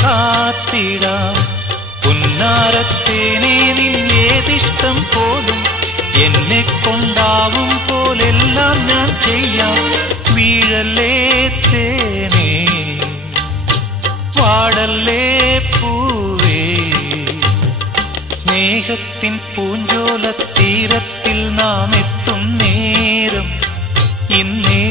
കാത്തിടാം. പുന്നാരത്തേനേ നിന്നേതിഷ്ടം പോലും എന്നെ കൊണ്ടാവും പോലെല്ലാം ഞാൻ ചെയ്യാം. വീഴല്ലേ തേനേ വാടല്ലേ പൂവേ, സ്നേഹത്തിൻ പൂഞ്ചോല തീരത്തിൽ നാം എത്തും നേരം ഇന്നേ